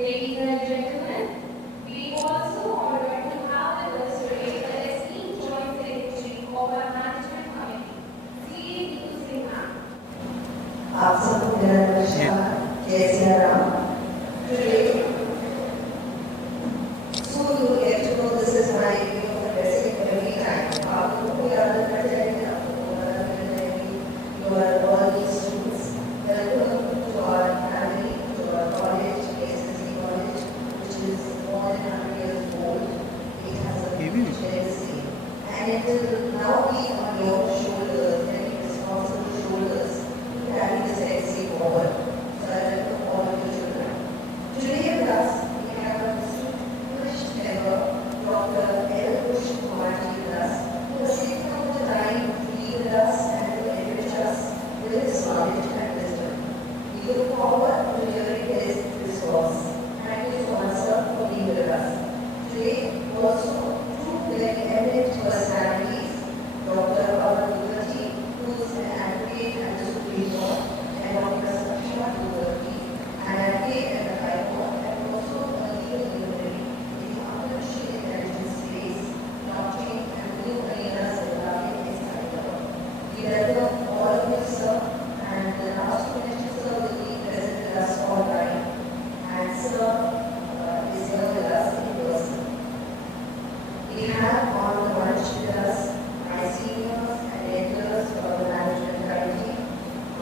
Ladies and gentlemen, we also honored to have with us today the esteemed Joint Secretary of our Management Committee, C.A. Neetu Singh ma'am. आप सबको मेरा नमस्कार, जय Siya Ram. Today, soon you will get to know this is my addressing every time. आप लोगों को याद रखना चाहिए, आपको पता करना चाहिए. You are all these students. Welcome to our family, to our college, SSC College, which is more than 100 years old. It has a huge legacy, and it will now be on your shoulders, very responsible shoulders, to carry this legacy forward. So I welcome all of you children. Today with us, we have a distinguished member, Dr. L. Bhushan Kumar with us, who has taken out the time to be with us and to enrich us with his knowledge and wisdom. We look forward to hearing his discourse. Thank you so much, sir, for being with us. Today, also, two very eminent personalities, Dr. Arun Mukherjee, who is an advocate at the Supreme Court, and Dr. Sakshima Mukherjee, an advocate at the High Court, and also a legal luminary in the artificial intelligence space, blockchain, and new arenas regarding its capital. We welcome all of you, sir, and the last question, sir, will be present with us all time, and sir is here with us in person. We have on the lunch with us our seniors and elders from the management committee,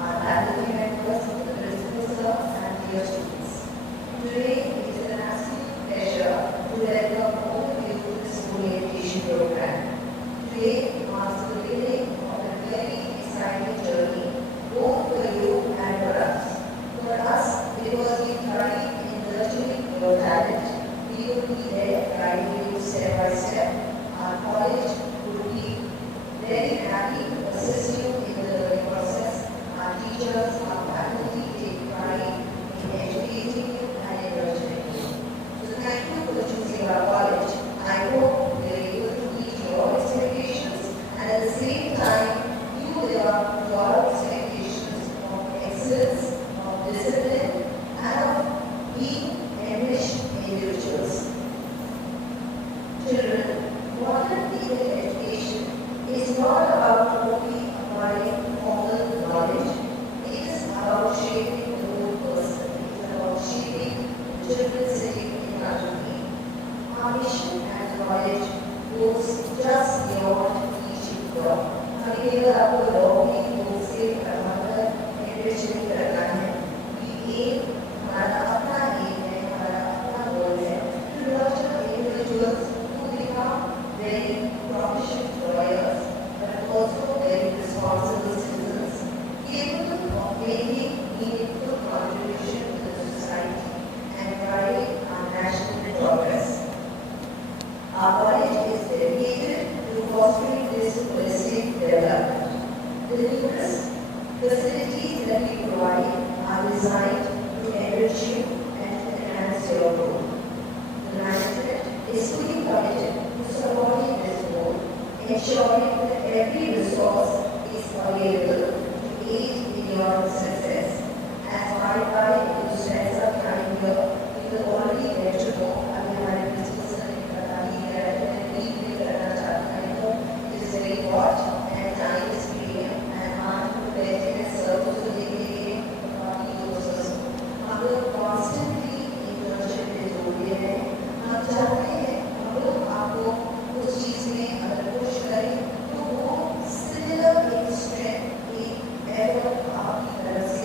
our faculty members, the principal sir, and dear students. Today it is an absolute pleasure to welcome all of you to this orientation program. Today marks the beginning of a very exciting journey, both for you and for us. For us, because we thrive in nurturing your talent, we will be there guiding you step by step. Our college would be very happy to assist you in the learning process. Our teachers, our faculty take pride in educating you and in nurturing you. So thank you for choosing our college. I hope we are able to meet your expectations, and at the same time, you live up to our expectations of excellence, of discipline, and of being enriched individuals. Children, modern legal education is not about only acquiring formal knowledge. It is about shaping the whole person. It is about shaping the children sitting in front of me. Our mission at the college goes just beyond teaching law. हमें केवल आपको law की रूप से पढ़ाकर enrich नहीं करना है. हमारा अपना aim है, हमारा अपना goal है to nurture individuals who become very proficient lawyers, but also very responsible citizens, capable of making meaningful contribution to the society and driving our national progress. Our college is dedicated to fostering this holistic development. The numerous facilities that we provide are designed to enrich you and to enhance your growth. The management is fully committed to supporting this goal, ensuring that every resource is available to aid in your success. As by the strengths of time here, we will already get to know हमारे principal sir ने बता ही दिया है, मैं brief भी करना चाहता हूँ. It is very hot and time is premium, and आज हम बैठे हैं सर्व को लेके बाकी दोस्तों से. हम लोग constantly internship पे जोड़ रहे हैं. हम चाहते हैं हम लोग आपको उस चीज में अगर पुश करें तो वो similar एक strength एक effort आपकी तरफ से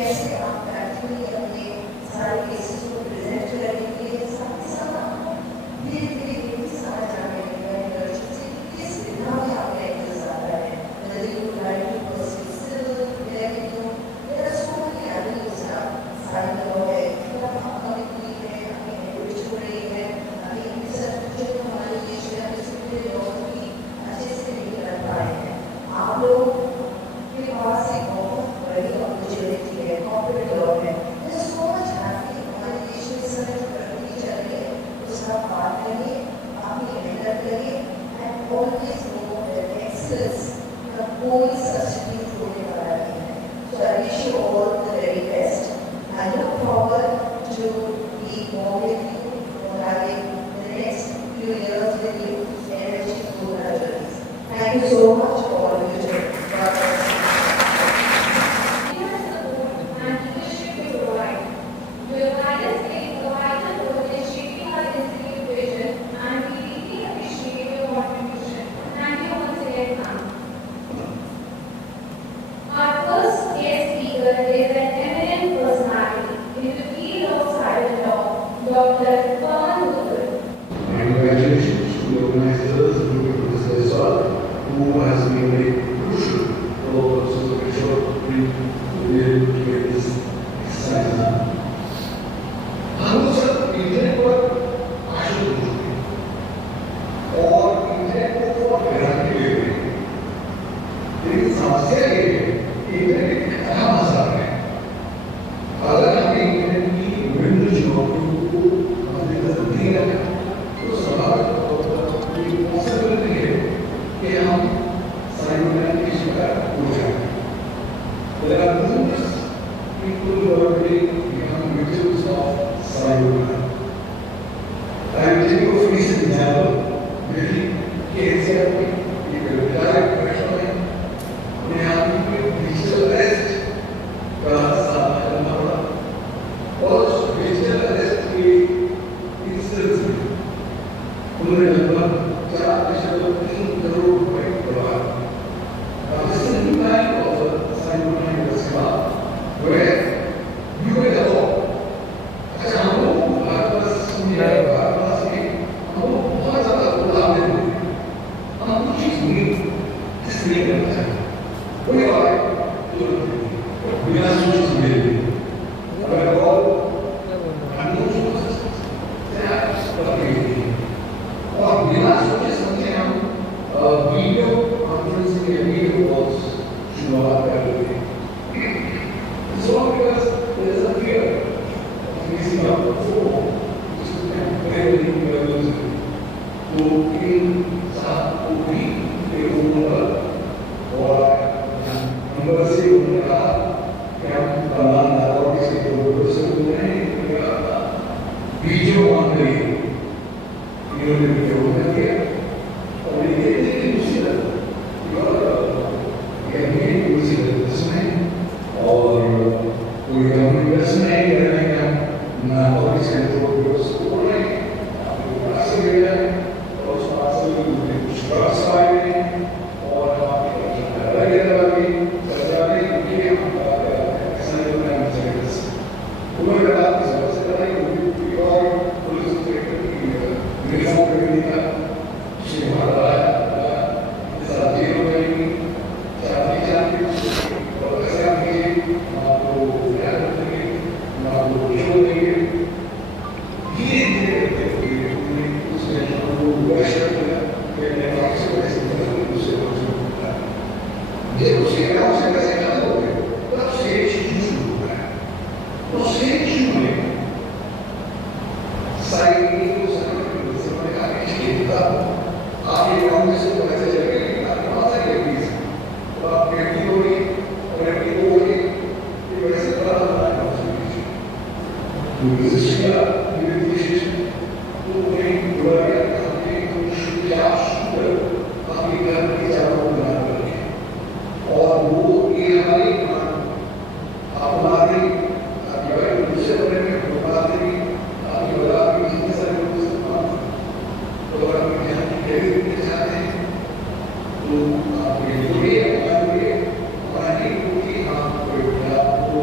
कैसे आप एक्चुअली अपने सारे केसेस को प्रेजेंट करेंगे, साथ ही साथ आपको धीरे धीरे ये भी समझ आने लगेगा से किस विधा में आपका इंटरेस्ट आता है, whether you would like to pursue civil, revenue, there are so many avenues now. Science law है, फिर आप अपनी कोई है, अपनी एडमिशन है, अभी इस जो हमारे देश में अभी सिविल लॉ की अच्छे से नहीं कर पाए हैं। आप लोग के पास एक बहुत बड़ी अपॉर्चुनिटी है, कॉर्पोरेट लॉ है। There's so much happening हमारे देश में, इस समय जो प्रगति चल रही है उसका पार्ट करिए, अपनी मेहनत करिए, and always know that excellence का कोई सब्स्टिट्यूट होने वाला नहीं है। So I wish you all the very best. I look forward to be more with you for having the next few years with you and achieve good results. Thank you so much for all you do. God bless you. And leadership you provide. Your guidance plays a vital role in shaping our institute vision, and we deeply appreciate your contribution. Thank you once again, ma'am. Our first guest speaker is an eminent personality in the field of civil law, Dr. Pawan Muthu. Congratulations to the organizers and to Professor Isar, who has been a crucial role of superficial to be able to get this exercise. हम सब internet पर आश्रित हो चुके हैं और internet को बहुत गहराई ले रहे हैं। लेकिन समस्या ये है कि इंटरनेट एक अहम मसला है। अगर हमें इंटरनेट की विभिन्न चुनौतियों को मद्देनजर नहीं रखा तो स्वाभाविक तौर पर ये पॉसिबिलिटी है कि हम साइबर की शिकार हो जाएंगे। There are numerous people who are becoming victims of cybercrime. I will take you a recent example. मेरी KCR में एक रिटायर्ड प्रोफेशनल है, उन्हें आदमी को डिजिटल अरेस्ट का सामना करना पड़ा और उस डिजिटल अरेस्ट के इंसिडेंस में उन्होंने लगभग 4.3 करोड़ रुपए गंवाए। Now this is a new kind of cybercrime where you get a law. अच्छा हम लोग भारत वर्ष में हम लोग बहुत ज़्यादा गुलाम देते हैं। हम कुछ चीज़ नहीं करना चाहते। कोई और बिना सोचे समझे अगर और हम और बिना सोचे समझे हम वीडियो कॉन्फ्रेंसिंग या वीडियो कॉल्स शुरुआत कर देते हैं। It's all because there is a fear of missing out the phone, which is very losing. तो इन सात को भी एक नंबर और नंबर से उन्होंने कहा कि हम प्रमाण दाताओं के से प्रोटोकॉल से बोल रहे हैं कि वीडियो ऑन करिए। इन्होंने वीडियो ऑन कर दिया और ये देखने की मुसीबत और कोई गवर्नमेंट नहीं कर रहे हैं ना और इसके तो स्कूल में आपको क्लास ले रहे हैं और उस क्लास में कुछ क्लास आए हैं और आपके अलग अलग की सरकारी के हम ऐसा नहीं होता है सर्विस उन्होंने कहा कि सबसे पहले कोई और पुलिस इंस्पेक्टर की यूनिफॉर्म पहनने का से हमारा साथ जेल हो जाएगी चाहती और ऐसा भी आपको ध्यान रखेंगे आपको शो देंगे धीरे धीरे करते हुए उसने हमको वर्षन किया कि मैं आपसे कैसे दूसरे होता है ये उसी गाँव से कैसे खत्म हो गए तब से शुरू हुआ है तो से शुरू में साइकिल को समय का किया आप ये गाँव में से कैसे चलेंगे आपके पास है ये तो आप व्यक्ति होगी और व्यक्ति को होगी ये वैसे बड़ा होना है तो विशिष्टता ये विशेष तो उन्हें बुरा गया आपके कुछ क्या शुक्र आपके घर के चारों ओर बना रखे और वो ये हमारी आप हमारे आपकी भाई दूसरे बने में बताते भी आपकी बता भी कितने सारे लोग से तो अगर आप यहाँ की क्रेडिट देना चाहते हैं तो आप ये जुड़िए और नहीं क्योंकि आपको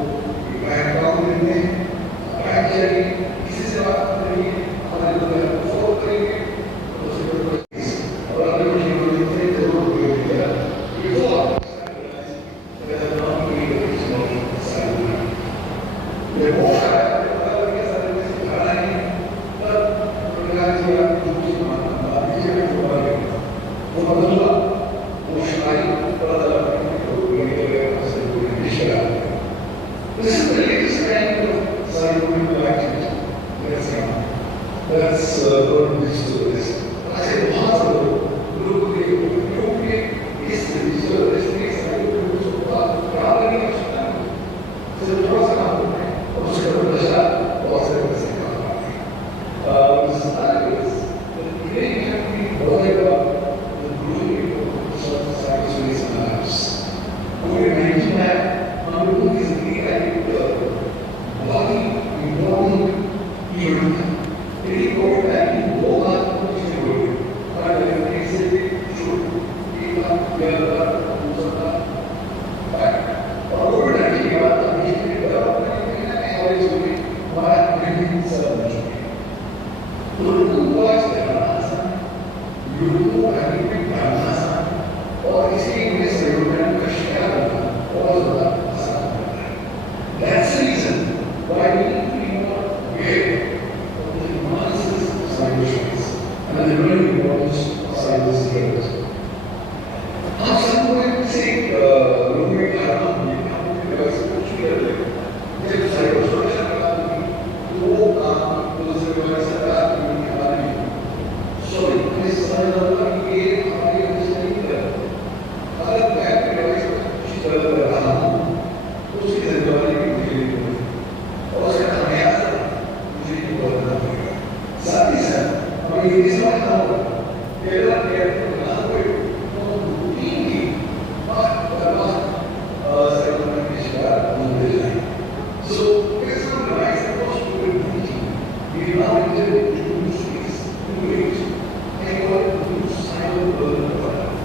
रहा हूँ उसकी जिम्मेदारी भी मुझे नहीं होगी और उसका खामियाजा मुझे ही भुगतना पड़ेगा। साथ ही साथ हमें ये भी समझना होगा कि अगर ना कोई रूटीन की वक्त पर वक्त सेटलमेंट की शिकार न मिल जाए। So it's not nice that most people routine. We now intend to use these new age and what to use silent burden product.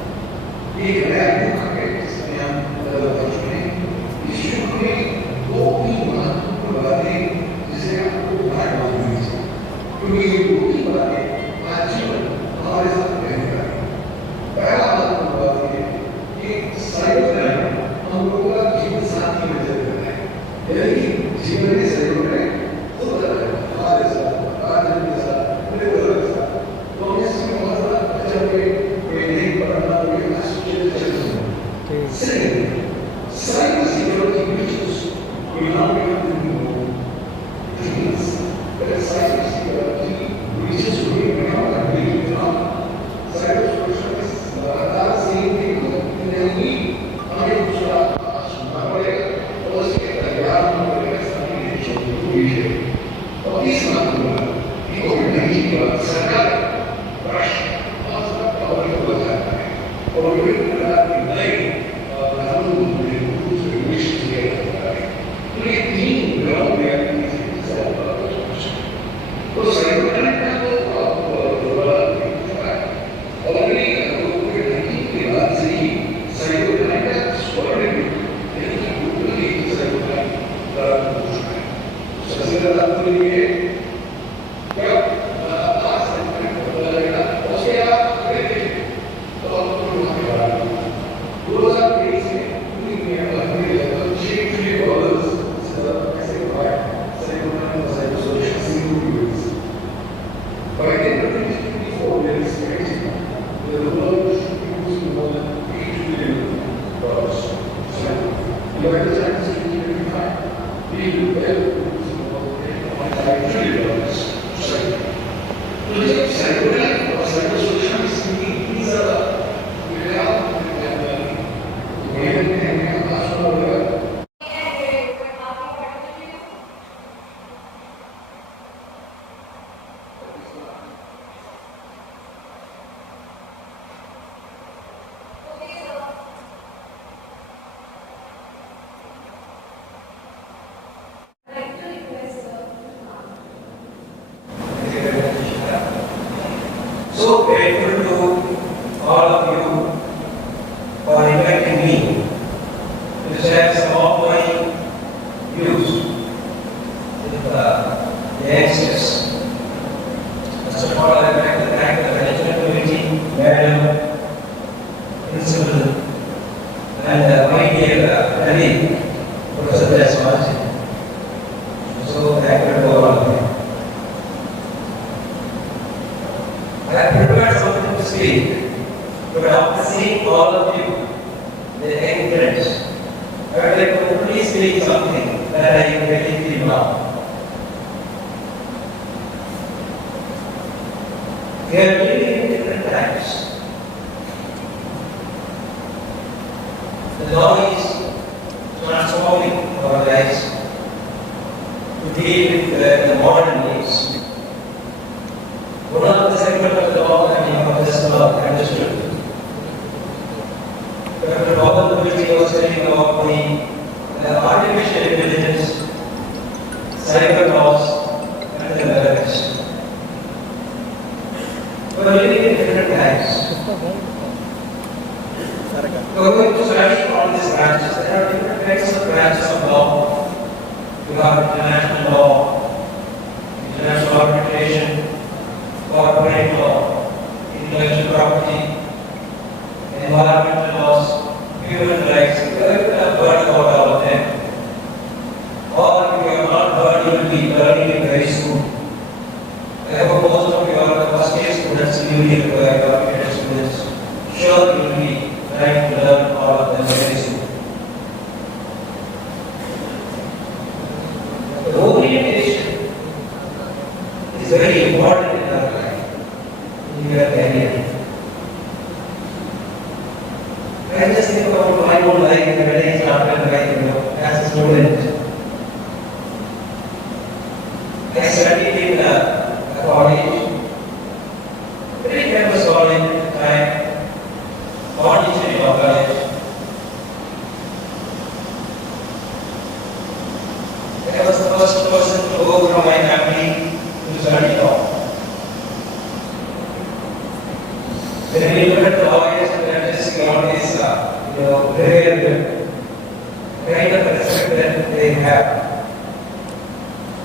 एक नया युग आ गया जिसमें हम बदल चुके हैं। इस युग में दो तीन महत्वपूर्ण बातें जिसे आपको ध्यान रखनी चाहिए क्योंकि ये दो तीन बातें आज जीवन हमारे साथ रहने वाली हैं। पहला महत्वपूर्ण बात ये कि साइबर क्राइम हम लोगों का जीवन साथी में चल रहा है यानी जीवन में सहयोग में खुद हमारे साथ आदमी के साथ परिवार के साथ तो हम इसमें बहुत ज़्यादा अच्छा कोई नहीं पढ़ना कोई Second, cyber security breaches will now become the new norm. It means that cyber security breaches will become a big phenomenon. Cyber specialists are saying things that they need हमें दूसरा सुनना पड़ेगा और उसके तैयार होना पड़ेगा सभी विषय और इस बात को कोविड-19 के बाद सरकार राष्ट्र और सबका बड़ा बचाता है और विभिन्न प्रकार की नई तो साइबर क्राइम का तो ऑलरेडी कोविड-19 के बाद से ही साइबर क्राइम का स्वर्ण यानी कि ग्लोबली साइबर क्राइम प्रारंभ हो चुका है। सबसे ज्यादा तो ये क्या आज साइबर क्राइम होता रहेगा उसके आप देखिए तो आपको वहाँ पे आ 2023 में पूरी दुनिया में लगभग $6 trillion से ज्यादा पैसे कमाए साइबर क्राइम और साइबर सुरक्षा से जुड़ी हुई। By the end of 2024, we are expecting that the world should be using more than $8 trillion. So, by the time it's 2025, we will be able to use more than $8.5 trillion. So, cyber crime or cyber social distancing, these are the So grateful to all of you for inviting me to share some of my views with the youngsters. First of all, I would like to thank the management committee, madam, principal, and my dear colleague, Professor Desmond. So thankful to all of you. I have prepared something to speak, but after seeing all of you, the young friends, I would like to only speak something that I really feel now. We are living in different times. The law is transforming our lives to deal with the modern needs. One of the segments of the law that we have just understood. Dr. Bhavan Mukherjee was telling about the artificial intelligence, cyber laws, and the rest. We are living in different times. We are going to study all these branches. There are different kinds of branches of law. We have international law, international arbitration, corporate law, intellectual property, environmental laws, human rights. You have heard about all of them. Or if you have not heard, you will be learning it very soon. I hope most of you are the first year students, newly acquired computer students. Sure, you will be trying to learn all of them very soon. The first person to go from my family to study law. When we look at the lawyers and judges, we always, revere the kind of respect that they have.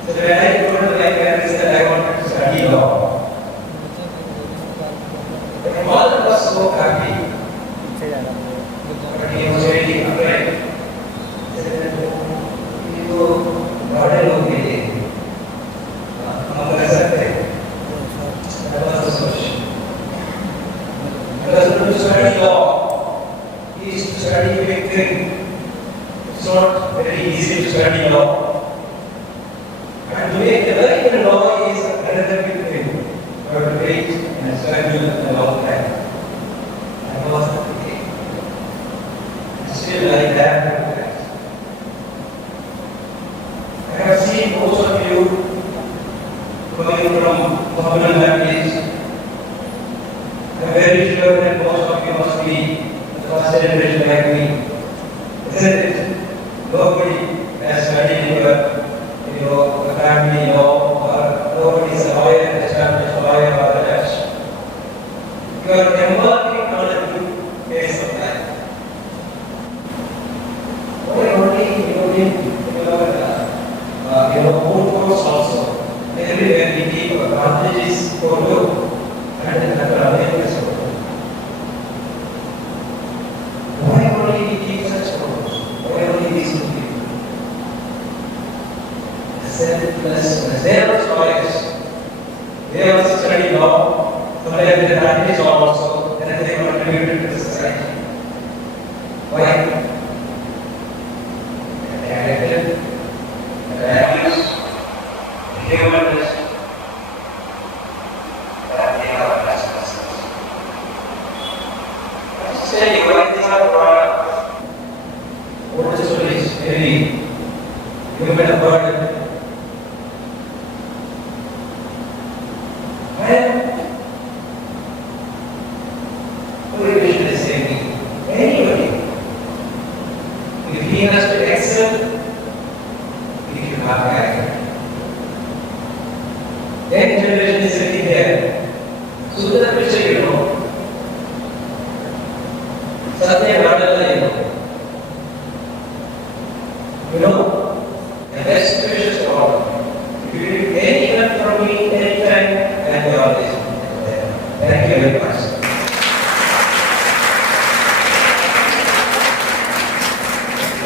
So when I told my parents that I wanted to study law, all of us so happy. But he was very afraid. He said, "You garden of me, that was the solution." Because to study law is to study big thing. It's not very easy to study law. And to make the right in law is another big thing. You have to wait and study a long time. That was the thing. Still like that. I have seen most of you coming from common families. I am very sure that most of you must be the first generation like me. Isn't it? Nobody has studied in your family law, or nobody is a lawyer, established lawyer or a judge. You are embarking on a new phase of life. Why only your own course also? Everywhere we keep advantages for you and awareness for you. Why only we keep such course? Why only these two people? They are lawyers. They also study law. Sometimes they practice law also, and they contribute to the society. Why? Character, values, humanness, that they are lessons. Say, why these are products? What is this very human burden? Anybody, if he has to excel, he should have character. Then generation is sitting there. So that picture you know. Satya Vadala you know, the best wishes for all. If you need any help from me anytime, I am always there. Thank you very much.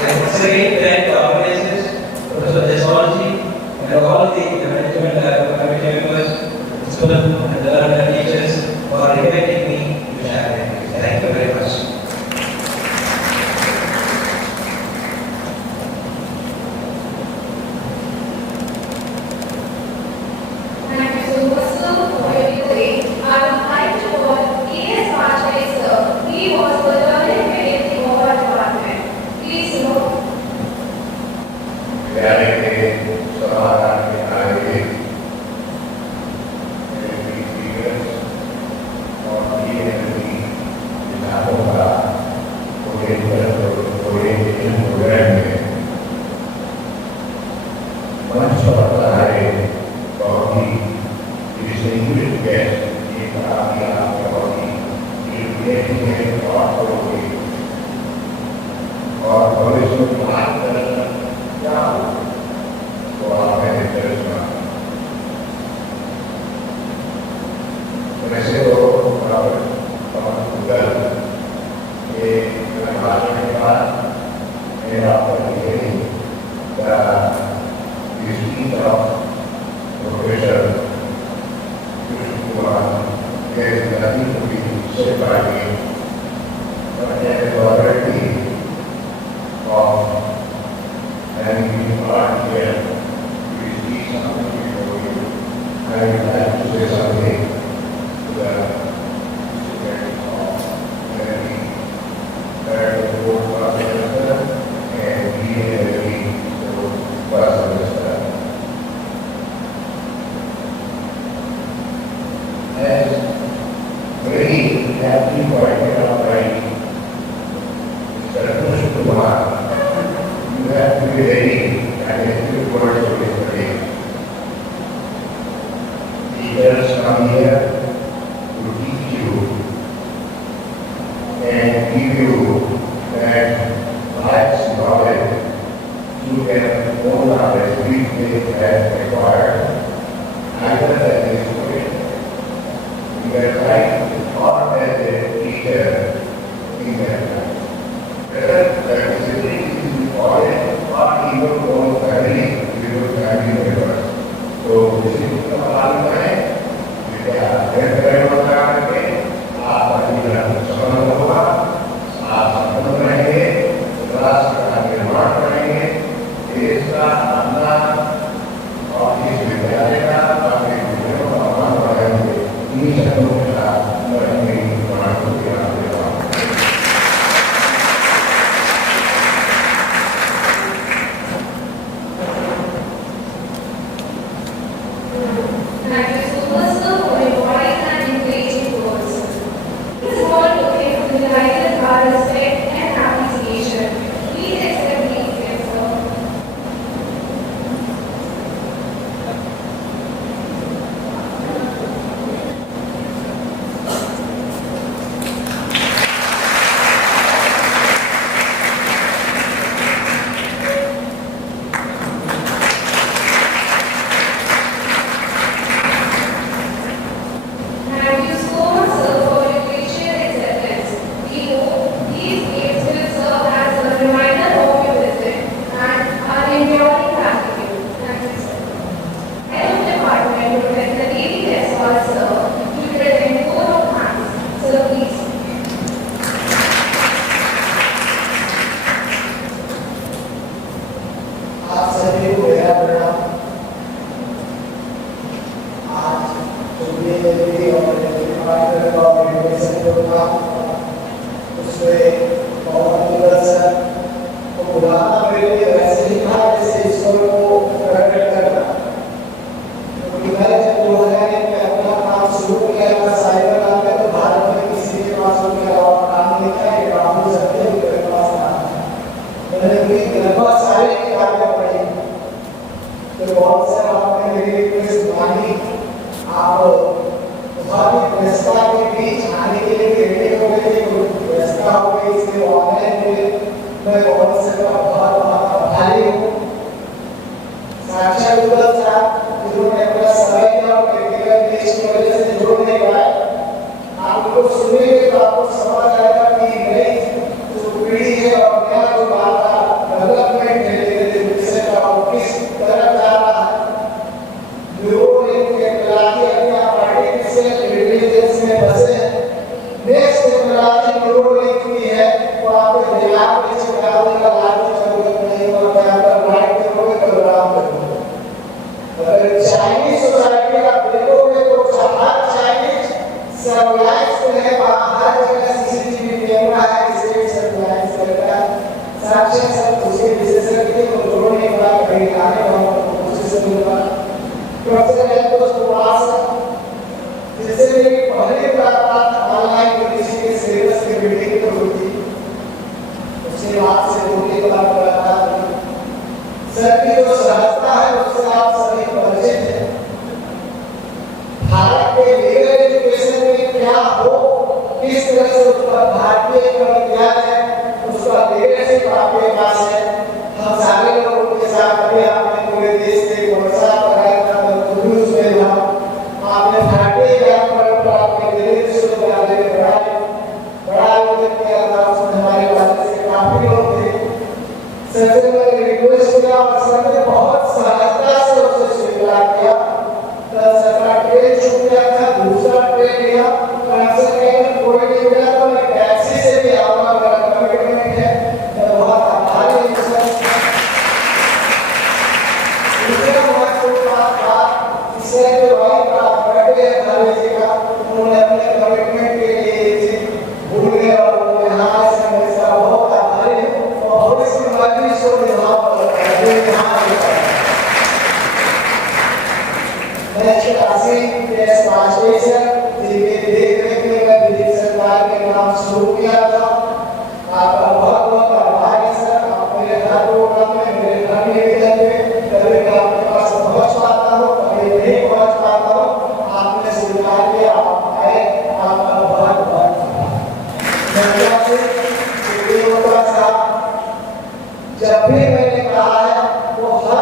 Once again, thank the organizers, Professor Desology, and all the management committee members, principal, and the other teachers for inviting me to share. Thank you very much. Thank you so much, sir, for your debate. I would like to call E.S. Vajpayee, sir. He was the learned head in the War Department. Please, sir. You have to be ready and if you want to own recipes they had acquired, either as a student in their life or as a teacher in their life. Whether that discipline is in college or in your own family, with your family members. तो discipline का पालन करें, क्या है होता है कि आप अपनी सफल होगा, आप सफल रहेंगे, राष्ट्र का निर्माण करेंगे, देश का अपना और इस विद्यालय का अपने विद्यालयों का मान बढ़ाएंगे, इन्हीं शब्दों के साथ मैं अपनी प्रणाम को ध्यान देता हूँ। Thank you so much, sir, for your wise and encouraging words. This word today symbolizes our respect and appreciation. Please accept these gifts, sir. Thank you so much, sir, for your gracious acceptance. We hope these gifts will serve as a reminder of your visit and our enduring gratitude. Thank you, sir. Head of Department, Professor A.D. Deswal, sir, to present vote of thanks. Sir, please. आप सभी को मेरा प्रणाम। आज सुनने और department of education programme उसमें बहुत दिवस को बुलाना मेरे लिए वैसे ही था जैसे ईश्वर को प्रकट करना। क्योंकि मैं जब 2001 में अपना काम शुरू किया था साइबर लैब में, तो भारत में किसी के पास उनके अलावा काम नहीं था, ये काम हो सकते हैं मेरे पास था। मैंने लगभग सारे किताबें पढ़ी, तो बहुत से आपने मेरी रिक्वेस्ट मानी, आप धार्मिक व्यवस्था के बीच आने के लिए रेडी हो गए थे, व्यवस्था हो गई, इसलिए ऑनलाइन में मैं बहुत से बहुत आभारी हूँ। साक्षात गूगल साहब जिन्होंने अपना समय दिया और टेक्निकल ग्लिच की वजह से जुड़ नहीं पाए, आप लोग सुनेंगे तो आपको समझ आएगा कि नई जो पीढ़ी है और नया जो बात डेवलपमेंट है विषय का वो किस तरह जा रहा है। लोग टेक्नोलॉजी अपने आर्टिफिशियल इंटेलिजेंस में बसे हैं। नेक्स्ट टेक्नोलॉजी न्यूरोलिंक की है, वो आपको दिमाग में चिपकाने का लाने की जरूरत नहीं और आप राइट करोगे तो आराम करोगे। अगर चाइनीज सोसाइटी का देखोगे तो हर चाइनीज सर्विलांस में है, हर जगह सीसीटीवी कैमरा है, स्टेट सर्विलांस करता है। साक्षात सब उसके विशेषज्ञ को जोड़ने नहीं पा कहीं लाने वालों को कोशिश नहीं पा। प्रोफेसर एल्बर्ट कुमार जैसे मेरी पहली बात ऑनलाइन किसी के सिलेबस की मीटिंग तो हुई थी, उसके बाद से दूसरी बार पढ़ा सर की जो सहजता है उससे आप सभी परिचित हैं। भारत के लीगल एजुकेशन में क्या हो, किस तरह से उसका भारतीय कर दिया है, उसका लीडरशिप आपके पास है। हम सारे लोगों के साथ अभी आपने पूरे देश के वर्कशॉप कराया था, मैं उसमें था। आपने भारतीय ज्ञान पर आपने दिल्ली विश्वविद्यालय में बड़ा आयोजन किया था, उसमें हमारे कॉलेज से काफी लोग थे। सर से मैंने रिक्वेस्ट किया और सर ने बहुत सहजता से उसे स्वीकार किया। सर का ट्रेन छूट गया था, दूसरा ट्रेन लिया, सर कहीं कोई नहीं मिला तो मैं टैक्सी से भी आऊंगा, मेरा कमिटमेंट है, मैं बहुत आभारी हूँ सर। दूसरा महत्वपूर्ण बात जिसे भाई का बर्थडे है भाई जी का, उन्होंने अपने कमिटमेंट के लिए भूल गए और वो यहाँ से मैं इसका बहुत आभारी हूँ और भविष्य में मैं भी इसको यहाँ पर नेक्स्ट काशी प्रेस ट्रांसलेशन जिनके देख में मैं दिल्ली सरकार के नाम शुरू किया था। आपका बहुत बहुत आभार है सर। आप मेरे हर प्रोग्राम में मेरे घर में कभी मैं आपके पास पहुँच पाता हूँ, कभी नहीं पहुँच पाता हूँ, आपने स्वीकार किया, आप आए, आपका बहुत बहुत जब भी मैंने कहा है वो हर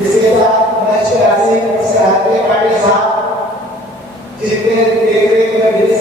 इसके साथ मंच पर आसीन प्रोफेसर आरके पाटिल साहब, जिनके देख रेख में विधि